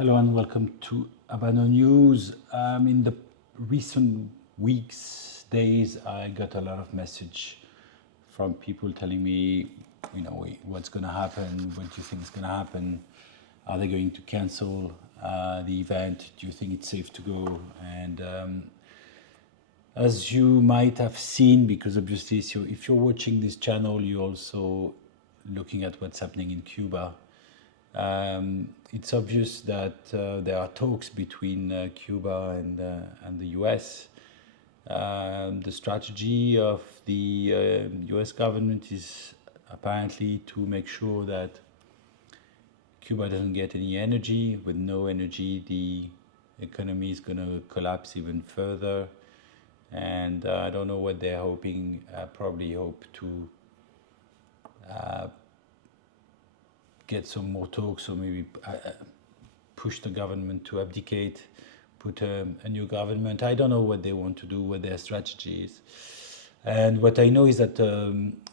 Hello and welcome to Habano News. In the recent weeks, days, I got a lot of message from people telling me, what's going to happen, what do you think is going to happen, are they going to cancel the event, do you think it's safe to go? And as you might have seen, because obviously if you're watching this channel, you're also looking at what's happening in Cuba. It's obvious that there are talks between Cuba and the US. The strategy of the US government is apparently to make sure that Cuba doesn't get any energy. With no energy, the economy is going to collapse even further. And I don't know what they're hoping. Probably hope to get some more talks, or maybe push the government to abdicate, put a new government. I don't know what they want to do, what their strategy is. And what I know is that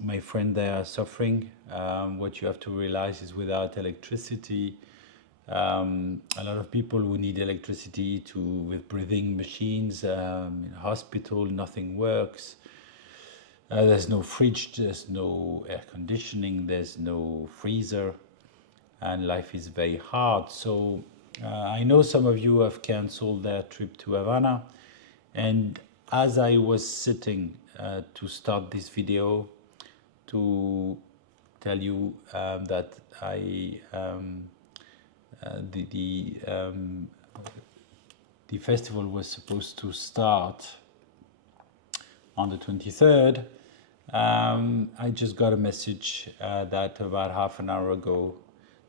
my friend, they are suffering. What you have to realize is without electricity, a lot of people who need electricity with breathing machines, in a hospital, nothing works. There's no fridge, there's no air conditioning, there's no freezer, and life is very hard. So I know some of you have canceled their trip to Havana, and as I was sitting to start this video to tell you that the festival was supposed to start on the 23rd, I just got a message that about half an hour ago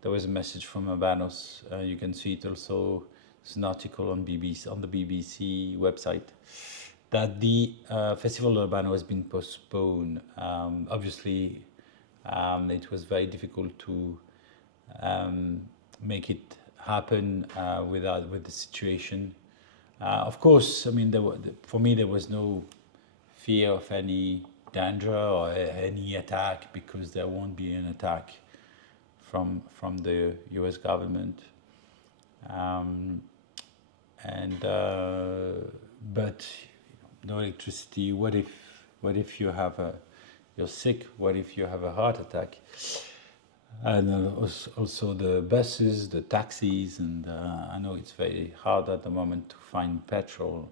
there was a message from Habanos. You can see it also. It's an article on the BBC website that the Festival del Habano has been postponed. Obviously, it was very difficult to make it happen with the situation. Of course, I mean, for me there was no fear of any danger or any attack, because there won't be an attack from the US government. But no electricity. What if you're sick? What if you have a heart attack? And also the buses, the taxis, and I know it's very hard at the moment to find petrol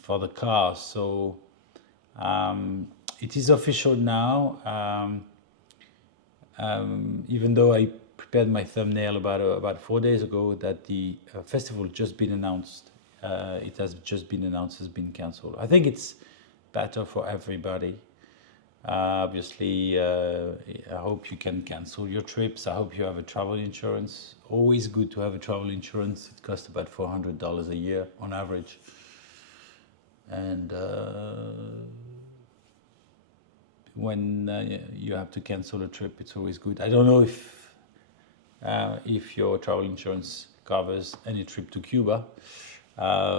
for the cars. So it is official now. Even though I prepared my thumbnail about 4 days ago, that the festival just been announced. It has just been announced has been cancelled. I think it's better for everybody. Obviously, I hope you can cancel your trips. I hope you have a travel insurance. Always good to have a travel insurance. It costs about $400 a year on average. And when you have to cancel a trip, it's always good. I don't know if your travel insurance covers any trip to Cuba,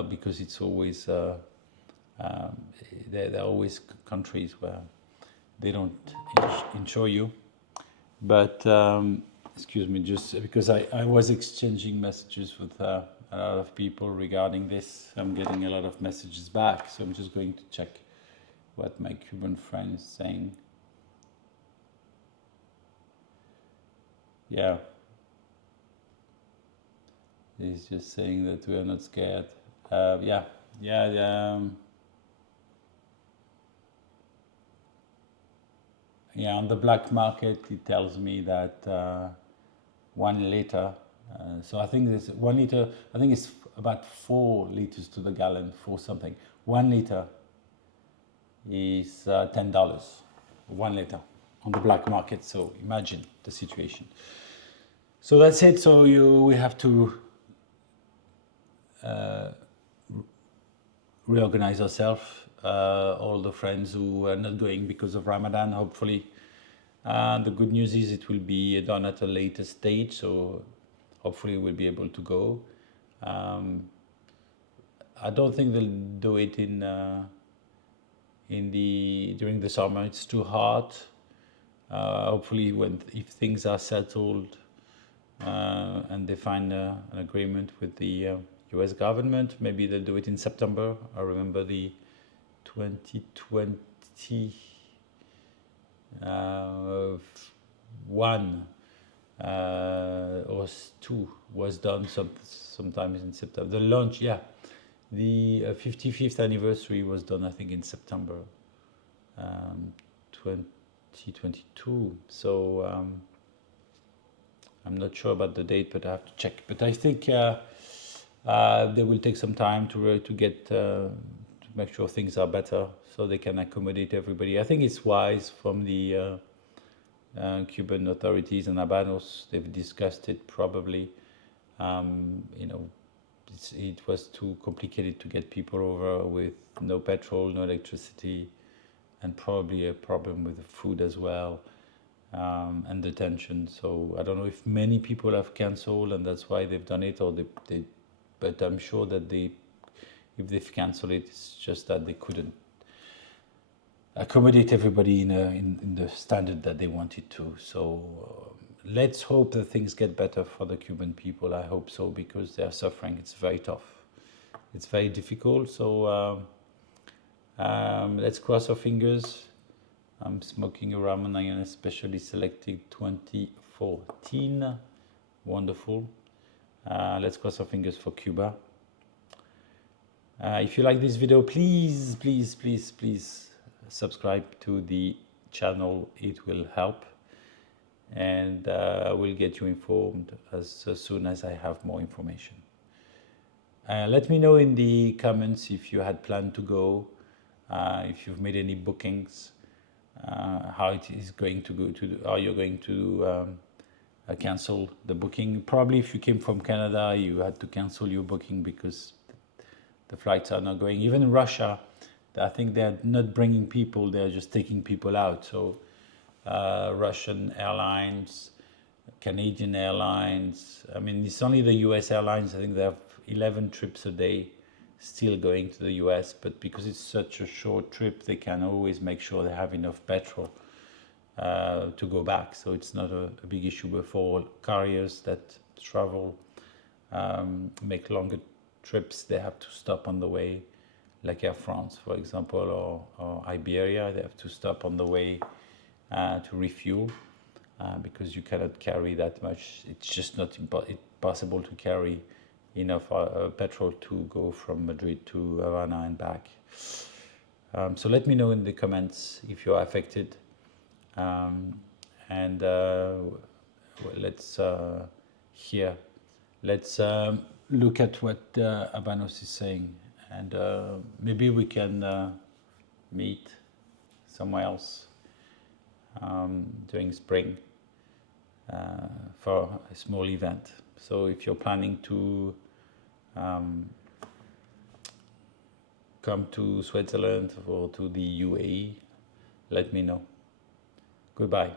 because it's always there are always countries where they don't insure you. But excuse me, just because I was exchanging messages with a lot of people regarding this. I'm getting a lot of messages back, so I'm just going to check what my Cuban friend is saying. Yeah, he's just saying that we are not scared. Yeah. Yeah, on the black market, it tells me that 1 liter. So I think this 1 liter. I think it's about 4 liters to the gallon, for something. 1 liter is $10. 1 liter on the black market. So imagine the situation. So that's it. So we have to reorganize ourselves. All the friends who are not going because of Ramadan, hopefully. The good news is it will be done at a later stage, so hopefully we'll be able to go. I don't think they'll do it during the summer. It's too hot. Hopefully, if things are settled, and they find an agreement with the US government. Maybe they'll do it in September. I remember the 2020 one or two was done sometimes in September. The launch, yeah, the 55th anniversary was done, I think, in September 2022. So I'm not sure about the date, but I have to check. But I think they will take some time to get to make sure things are better, so they can accommodate everybody. I think it's wise from the Cuban authorities and Habanos. They've discussed it probably. It was too complicated to get people over with no petrol, no electricity, and probably a problem with the food as well, and the tension. So I don't know if many people have cancelled and that's why they've done it, or they but I'm sure that if they've cancelled it, it's just that they couldn't accommodate everybody in the standard that they wanted to. So let's hope that things get better for the Cuban people. I hope so, because they are suffering. It's very tough. It's very difficult. So let's cross our fingers. I'm smoking a Ramonayan, especially selected 2014. Wonderful. Let's cross our fingers for Cuba. If you like this video, please subscribe to the channel. It will help, and I will get you informed as soon as I have more information. Let me know in the comments if you had planned to go, if you've made any bookings, how it is going to go to, how you're going to cancel the booking. Probably if you came from Canada, you had to cancel your booking because the flights are not going. Even in Russia, I think they're not bringing people, they're just taking people out. So Russian airlines, Canadian airlines, I mean, it's only the US airlines. I think they have 11 trips a day still going to the US, but because it's such a short trip, they can always make sure they have enough petrol to go back. So it's not a big issue. But for carriers that travel, make longer trips, they have to stop on the way, like Air France, for example, or Iberia. They have to stop on the way to refuel because you cannot carry that much. It's just not possible to carry enough petrol to go from Madrid to Havana and back. So let me know in the comments if you're affected. And let's look at what Habanos is saying, and maybe we can meet somewhere else during spring for a small event. So if you're planning to come to Switzerland or to the UAE, let me know. Goodbye.